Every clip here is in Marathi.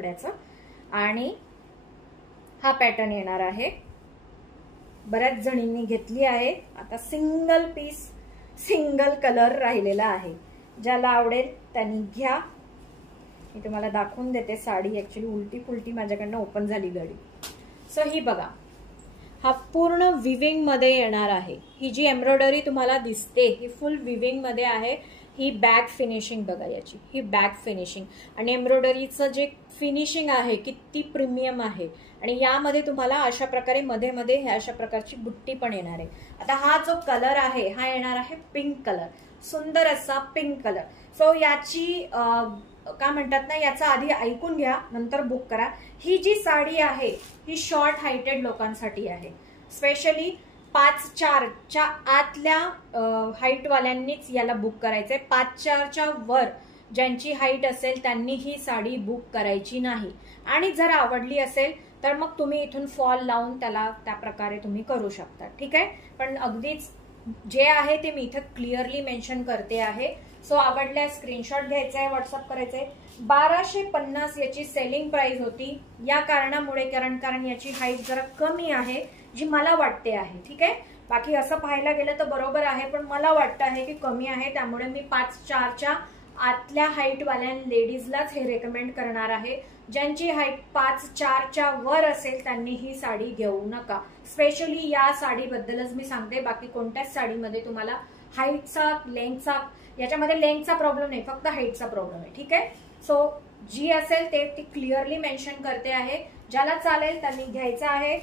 कपड्याचं आणि हा पॅटर्न येणार आहे. बऱ्याच जणींनी घेतली आहे. आता सिंगल पीस सिंगल कलर राहिलेला आहे. ज्याला आवडेल त्यांनी घ्या. मी तुम्हाला दाखवून देते. साडी ऍक्च्युली उलटी फुलटी माझ्याकडनं ओपन झाली गडी. सो ही बघा, हा पूर्ण विविंग मध्ये येणार आहे. ही जी एम्ब्रॉयडरी तुम्हाला दिसते ही फुल विविंग मध्ये आहे. ही बॅक फिनिशिंग बघा याची, ही बॅक फिनिशिंग आणि एम्ब्रॉयडरीचं जे फिनिशिंग आहे किती प्रीमियम आहे. आणि यामध्ये तुम्हाला अशा प्रकारे मध्ये मध्ये ह्या अशा प्रकारची बुट्टी पण येणार आहे. आता हा जो कलर आहे हा येणार आहे पिंक कलर, सुंदर असा पिंक कलर. सो याची काय म्हणतात ना, याचा आधी ऐकून घ्या नंतर बुक करा. ही जी साडी आहे ही शॉर्ट हाइटेड लोकांसाठी आहे. स्पेशली 5'4" आतल्या हाईट वाल्यांनीच याला बुक करायचंय. 5'4" वर ज्यांची हाईट असेल त्यांनी ही साडी बुक करायची नाही. आणि जर आवडली असेल तर मग तुम्ही इथून फॉल लावून त्याला त्या प्रकारे तुम्ही करू शकता. ठीक आहे. पण अगदीच जे आहे ते मी इथे क्लिअरली मेन्शन करते आहे. सो आवडल्यास स्क्रीनशॉट घ्यायचा आहे, व्हॉट्सअप करायचंय. 1250 याची सेलिंग प्राइस होती. या कारणामुळे कारण याची हाईट जरा कमी आहे जी मला वाटते आहे. ठीक आहे. बाकी असं पाहायला गेलं तर बरोबर आहे, पण मला वाटतं आहे की कमी आहे. त्यामुळे मी 5'4" आतल्या हाईट वाल्या लेडीजलाच हे रेकमेंड करणार आहे. ज्यांची हाईट 5'4" वर असेल त्यांनी ही साडी घेऊ नका. स्पेशली या साडीबद्दलच मी सांगते. बाकी कोणत्याच साडीमध्ये तुम्हाला हाईटचा लेंथचा, याच्यामध्ये लेंथचा प्रॉब्लेम नाही, फक्त हाईटचा प्रॉब्लेम आहे. ठीक आहे. सो जी असेल ते ती क्लिअरली मेन्शन करते आहे. ज्याला चालेल त्यांनी घ्यायचं आहे.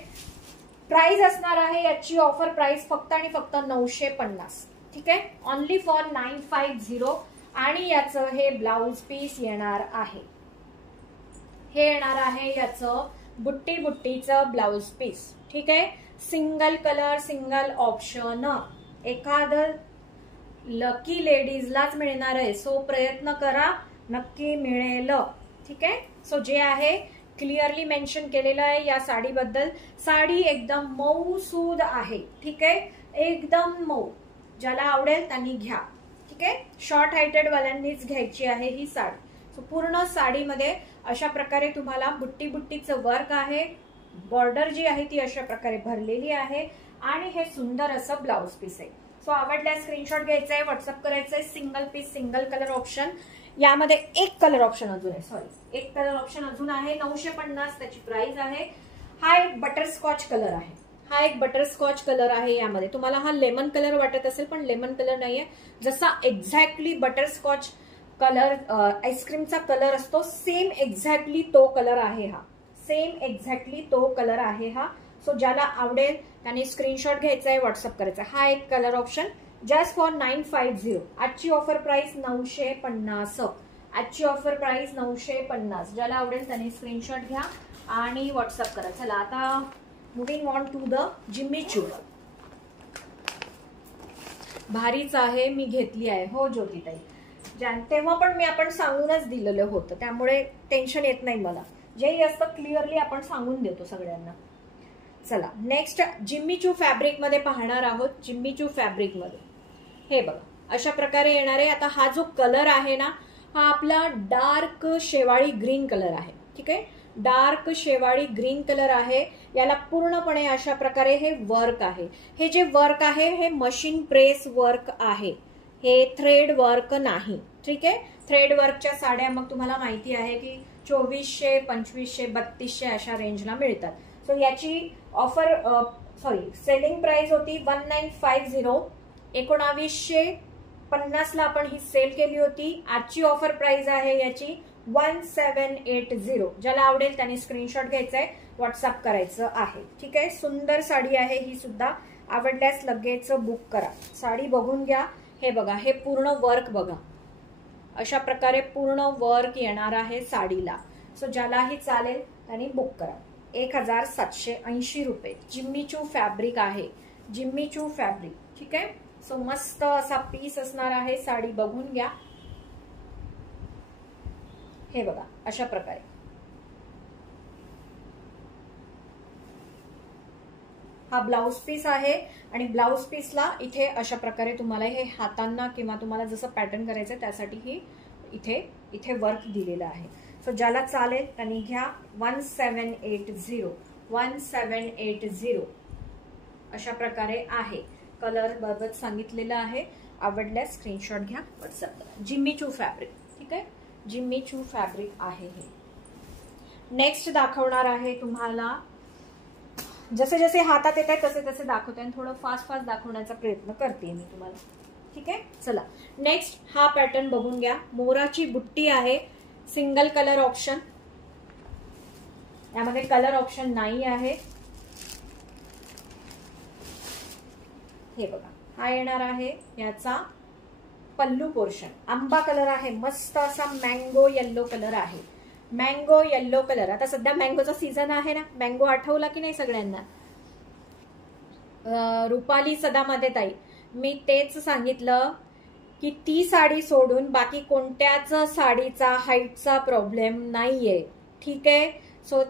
प्राइस असणार आहे याची ऑफर प्राइस फक्त आणि फक्त 950. ठीक आहे. Only for 950. आणि याचं हे ब्लाउज पीस येणार आहे. हे येणार आहे याचं बुट्टीचं ब्लाउज पीस. ठीक आहे. Single colour single option. एखादं लकी लेडीजलाच मिळणार आहे. सो प्रयत्न करा, नक्की मिळेल. ठीक आहे. सो जे आहे क्लिअरली मेन्शन केलेलं आहे या साडीबद्दल. साडी एकदम मऊसूद आहे. ठीक आहे. एकदम मऊ. ज्याला आवडेल त्यांनी घ्या. ठीक आहे. शॉर्ट हाइटेड वाल्यांनीच घ्यायची आहे ही साडी. सो पूर्ण साडीमध्ये अशा प्रकारे तुम्हाला बुट्टीचं वर्क आहे. बॉर्डर जी आहे ती अशा प्रकारे भरलेली आहे आणि हे सुंदर असं ब्लाउज पीस आहे. सो आवडल्यास स्क्रीनशॉट घ्यायचा आहे, व्हॉट्सअप करायचंय. Single piece single colour option. यामध्ये एक कलर ऑप्शन अजून आहे. सॉरी, एक कलर ऑप्शन अजून आहे. 950 त्याची प्राइस आहे. हा एक बटरस्कॉच कलर आहे. हा एक बटरस्कॉच कलर आहे. यामध्ये तुम्हाला हा लेमन कलर वाटत असेल, पण लेमन कलर नाहीये. जसा एक्झॅक्टली बटरस्कॉच कलर आईस्क्रीमचा कलर असतो, सेम एक्झॅक्टली तो कलर आहे हा. सेम एक्झॅक्टली तो कलर आहे हा. सो ज्याला आवडेल त्याने स्क्रीनशॉट घ्यायचा आहे, व्हॉट्सअप करायचा. हा एक कलर ऑप्शन जस्ट फॉर 950. आजची ऑफर प्राइस 950. आजची ऑफर प्राइस 950. ज्याला आवडेल त्याने स्क्रीनशॉट घ्या आणि व्हॉट्सअप करा. चला आता moving on to the Jimmy Choo. भारीच आहे, मी घेतली आहे. हो ज्योतिताई, तेव्हा पण आपण सांगूनच दिलेलं होतं, त्यामुळे टेन्शन येत नाही मला. जेही असतं क्लिअरली आपण सांगून देतो सगळ्यांना. चला नेक्स्ट जिम्मी चू फॅब्रिक मध्ये पाहणार आहोत. जिम्मी चू फॅब्रिक मध्ये हे बघा अशा प्रकारे येणार आहे. आता हा जो कलर आहे ना, हा आपला डार्क शेवाळी ग्रीन कलर आहे. ठीक आहे. डार्क शेवाळी ग्रीन कलर आहे. याला पूर्णपणे अशा प्रकारे हे वर्क आहे. हे जे वर्क आहे हे मशीन प्रेस वर्क आहे. हे थ्रेड वर्क नाही. ठीक आहे. थ्रेड वर्कच्या साड्या मग तुम्हाला माहिती आहे की 2400, 2500, 3200 अशा रेंजला मिळतात. सो याची ऑफर सेलिंग प्राइस होती 1950. 1950 ला आपण ही सेल केली होती. आजची ऑफर प्राइस आहे याची 1780. ज्याला आवडेल त्याने स्क्रीनशॉट घ्यायचा आहे, व्हॉट्सअप करायचं आहे. ठीक आहे. सुंदर साडी आहे ही सुद्धा. आवडल्यास लगेच बुक करा. साडी बघून घ्या. हे बघा, हे पूर्ण वर्क बघा. अशा प्रकारे पूर्ण वर्क येणार आहे साडीला. सो ज्यालाही चालेल त्याने बुक करा. 1780 रुपये. जिम्मी चू फॅब्रिक आहे. जिम्मी चू फॅब्रिक. ठीक आहे. सो मस्त असा पीस असणार आहे. साडी बघून घ्या. हे बघा अशा प्रकारे. हा ब्लाउज पीस आहे आणि ब्लाउज पीसला इथे अशा प्रकारे तुम्हाला हे हातांना किंवा तुम्हाला जसं पॅटर्न करायचं त्यासाठी ही इथे वर्क दिलेलं आहे. सो ज्याला चालेल त्यांनी घ्या. 1780 अशा प्रकारे आहे. कलर बाबत सांगितलेलं आहे. आवडल्यास स्क्रीनशॉट घ्या, व्हॉट्सअप करा. जिम्मी चू फॅब्रिक. ठीक आहे, जिम्मी चू फॅब्रिक आहे हे. नेक्स्ट दाखवणार आहे तुम्हाला. जसे जसे हातात येत आहे तसे तसे दाखवते आणि थोडं फास्ट फास्ट दाखवण्याचा प्रयत्न करते मी तुम्हाला. ठीक आहे, चला नेक्स्ट हा पॅटर्न बघून घ्या. मोराची बुट्टी आहे. Single colour option. यामध्ये कलर ऑप्शन नाही आहे. हे बघा, हा येणार आहे याचा पल्लू पोर्शन. आंबा कलर आहे. मस्त असा मँगो येल्लो कलर आहे. Mango yellow colour. आता सध्या मँगोचा सीझन आहे ना. मँगो आठवला की नाही सगळ्यांना? रुपाली सदामध्ये ताई, मी तेच सांगितलं की ती साडी सोडून बाकी कोणत्याच साडीचा हाईटचा प्रॉब्लेम नाहीये. ठीक आहे, सो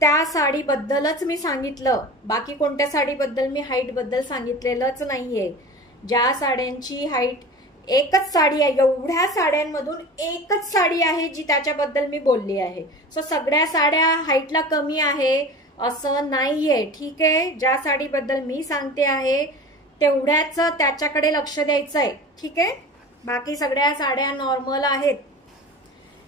त्या साडीबद्दलच मी सांगितलं. बाकी कोणत्या साडीबद्दल मी हाईट बद्दल सांगितलेलंच नाहीये. ज्या साड्यांची हाईट, एकच साडी आहे, एवढ्या साड्यांमधून एकच साडी आहे जी त्याच्याबद्दल मी बोलली आहे. सो सगळ्या साड्या हाईटला कमी आहे असं नाहीये. ठीक आहे, ज्या साडीबद्दल मी सांगते आहे तेवढ्याच त्याच्याकडे लक्ष द्यायचंय. ठीक आहे, बाकी सगळ्या साड्या नॉर्मल आहेत.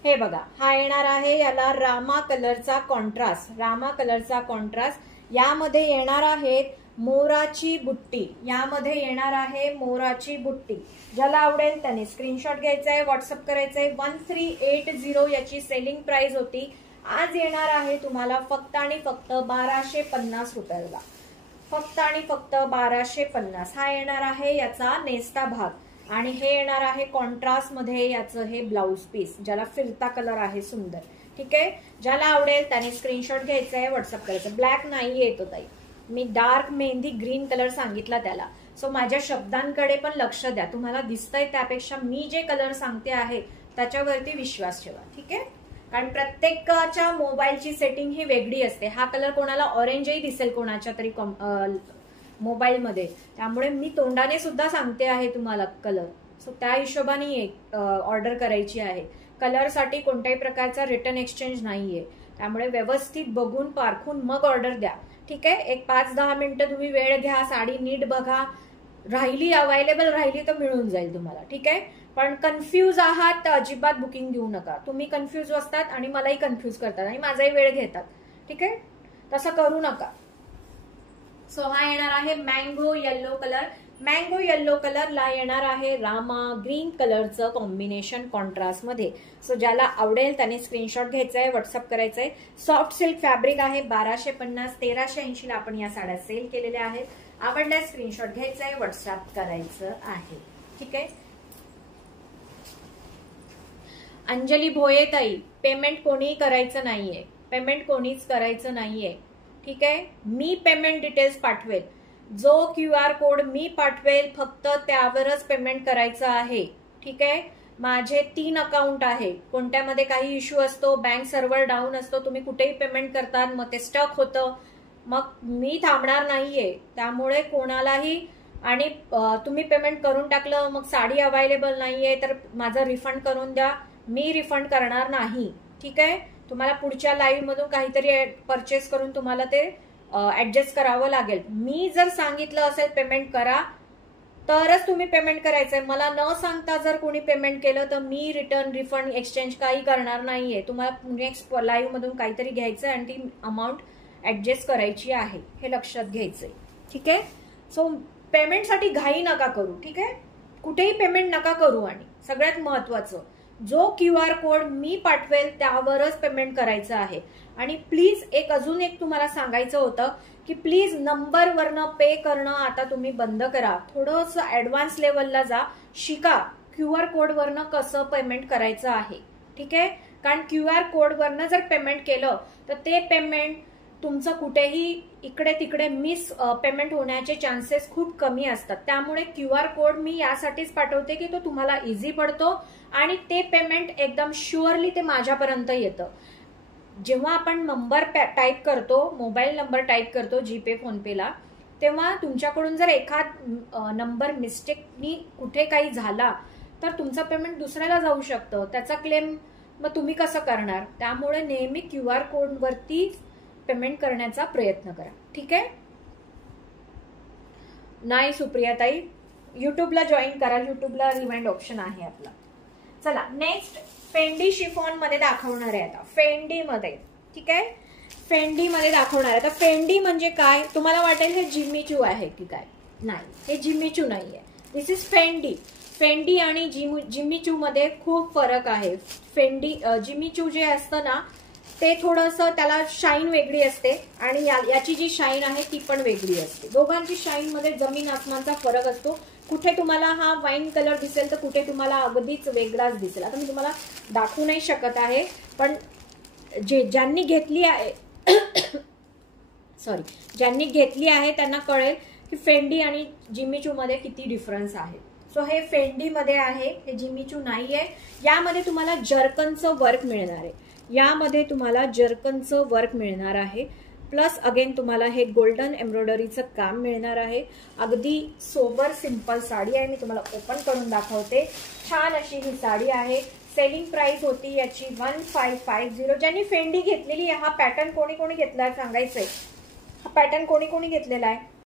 हे बघा, हा येणार आहे याला रामा कलरचा कॉन्ट्रास्ट. रामा कलरचा कॉन्ट्रास्ट. यामध्ये येणार आहेत मोराची बुट्टी. यामध्ये येणार आहे मोराची बुट्टी. ज्याला आवडेल त्याने स्क्रीनशॉट घ्यायचा आहे, व्हॉट्सअप करायचं आहे. 1380 याची सेलिंग प्राइस होती. आज येणार आहे तुम्हाला फक्त आणि फक्त 1250 रुपयाला. फक्त आणि फक्त 1250. हा येणार आहे याचा नेस्ता भाग आणि हे येणार आहे कॉन्ट्रास्ट मध्ये याचं हे ब्लाउज पीस, ज्याला फिरता कलर आहे सुंदर. ठीक आहे, ज्याला आवडेल त्याने स्क्रीनशॉट घ्यायचा आहे, व्हॉट्सअप करायचं. ब्लॅक नाही येतो ताई, मी डार्क मेहंदी ग्रीन कलर सांगितला त्याला. सो माझ्या शब्दांकडे पण लक्ष द्या. तुम्हाला दिसतंय त्यापेक्षा मी जे कलर सांगते आहे त्याच्यावरती विश्वास ठेवा. ठीक आहे, कारण प्रत्येकाच्या मोबाईलची सेटिंग ही वेगळी असते. हा कलर कोणाला ऑरेंजही दिसेल कोणाच्या तरी मोबाईल मध्ये, त्यामुळे मी तोंडाने सुद्धा सांगते आहे तुम्हाला कलर. सो त्या हिशोबाने ऑर्डर करायची आहे. कलरसाठी कोणत्याही प्रकारचा रिटर्न एक्सचेंज नाहीये, त्यामुळे व्यवस्थित बघून पारखून मग ऑर्डर द्या. ठीक आहे, एक 5-10 मिनिटं तुम्ही वेळ घ्या, साडी नीट बघा, राहिली अवेलेबल राहिली तर मिळून जाईल तुम्हाला. ठीक आहे, पण कन्फ्यूज आहात तर अजिबात बुकिंग देऊ नका. तुम्ही कन्फ्यूज असतात आणि मलाही कन्फ्यूज करतात आणि माझाही वेळ घेतात. ठीक आहे, तसं करू नका. सो हा येणार आहे mango yellow colour. Mango yellow कलरला येणार आहे रामा ग्रीन कलरचं कॉम्बिनेशन कॉन्ट्रास्ट मध्ये. सो ज्याला आवडेल त्याने स्क्रीनशॉट घ्यायचा आहे, व्हॉट्सअप करायचंय. सॉफ्ट सिल्क फॅब्रिक आहे. 1250. 1380 ला आपण या साड्या सेल केलेल्या आहेत. आवडल्यास स्क्रीनशॉट घ्यायचा आहे, व्हॉट्सअप करायचं आहे. ठीक आहे, अंजली भोये ताई, पेमेंट कोणीही करायचं नाहीये. पेमेंट कोणीच करायचं नाहीये. ठीक आहे, मी पेमेंट डिटेल्स पाठवेल. जो QR कोड मी पाठवेल फक्त त्यावरच पेमेंट करायचं आहे. ठीक आहे, माझे 3 अकाउंट आहे. कोणत्यामध्ये काही इश्यू असतो, बँक सर्व्हर डाऊन असतो, तुम्ही कुठेही पेमेंट करतात मग ते स्टक होतं, मग मी थांबणार नाहीये. त्यामुळे कोणालाही, आणि तुम्ही पेमेंट करून टाकलं मग साडी अवेलेबल नाहीये तर माझं रिफंड करून द्या, मी रिफंड करणार नाही. ठीक आहे, तुम्हाला पुढच्या लाईव्ह मधून काहीतरी परचेस करून तुम्हाला ते ऍडजस्ट करावं लागेल. मी जर सांगितलं असेल पेमेंट करा तरच तुम्ही पेमेंट करायचंय. मला न सांगता जर कोणी पेमेंट केलं तर मी रिटर्न रिफंड एक्सचेंज काही करणार नाहीये. तुम्हाला नेक्स्ट लाईव्ह मधून काहीतरी घ्यायचंय आणि ती अमाऊंट ऍडजस्ट करायची आहे, हे लक्षात घ्यायचंय. ठीक आहे, सो पेमेंटसाठी घाई नका करू. ठीक आहे, कुठेही पेमेंट नका करू. आणि सगळ्यात महत्वाचं, जो QR कोड मी पाठवेल त्यावरच पेमेंट करायचं आहे. आणि प्लीज अजून एक तुम्हाला सांगायचं होतं की प्लीज नंबरवरनं पे करणं आता तुम्ही बंद करा. थोडंसं ऍडव्हान्स लेवलला जा, शिका QR कोडवरनं कसं पेमेंट करायचं आहे. ठीक आहे, कारण QR कोडवरनं जर पेमेंट केलं तर ते पेमेंट तुमचं कुठेही इकडे तिकडे मिस पेमेंट होण्याचे चान्सेस खूप कमी असतात. त्यामुळे QR कोड मी यासाठीच पाठवते की तो तुम्हाला इझी पडतो आणि ते पेमेंट एकदम शुअरली ते माझ्यापर्यंत येतं. जेव्हा आपण नंबर टाईप करतो, मोबाईल नंबर टाईप करतो जीपे फोनपेला, तेव्हा तुमच्याकडून जर एखाद नंबर मिस्टेकनी कुठे काही झाला तर तुमचं पेमेंट दुसऱ्याला जाऊ शकतं. त्याचा क्लेम मग तुम्ही कसं करणार? त्यामुळे नेहमी QR कोड वरती पेमेंट करण्याचा प्रयत्न करा. ठीक आहे? नाही सुप्रियाताई, युट्यूबला जॉईन करा. युट्यूबला रिवाइंड ऑप्शन आहे आपला. चला नेक्स्ट फेंडी शिफॉन मध्ये दाखवणार आहे आता. फेंडी मध्ये. ठीक आहे? फेंडी मध्ये दाखवणार आहे. आता फेंडी म्हणजे काय? तुम्हाला वाटेल हे जिम्मी चू आहे की काय? नाही, हे जिम्मी चू नाहीये. दिस इज फेंडी. फेंडी आणि जिम्मी चू मध्ये खूप फरक आहे. फेंडी जिम्मी चू जे असतं ना ते थोडंसं त्याला शाईन वेगळी असते आणि याची जी शाईन आहे ती पण वेगळी असते. दोघांची शाईन मध्ये जमीन आसमानचा फरक असतो. कुठे तुम्हाला हा वाईन कलर दिसेल तर कुठे तुम्हाला अगदीच वेगळाच दिसेल. आता मी तुम्हाला दाखवू नाही शकत आहे, पण ज्यांनी घेतली आहे सॉरी, ज्यांनी घेतली आहे त्यांना कळेल की फेंडी आणि जिम्मी चू मध्ये किती डिफरन्स आहे. सो हे फेंडी मध्ये आहे, हे जिम्मी चू नाहीये. यामध्ये तुम्हाला जर्कनचं वर्क मिळणार आहे. यामध्ये तुम्हाला जर्कनचं वर्क मिळणार आहे. प्लस अगेन तुम्हाला हे गोल्डन एम्ब्रॉयडरीचं काम मिळणार आहे. अगदी सोबर सिंपल साडी आहे. मी तुम्हाला ओपन करून दाखवते. छान अशी ही साडी आहे. सेलिंग प्राइस होती याची 1550. ज्यांनी फेंडी घेतलेली आहे, हा पॅटर्न कोणी कोणी घेतलाय सांगायचंय. हा पॅटर्न कोणी कोणी घेतलेला आहे?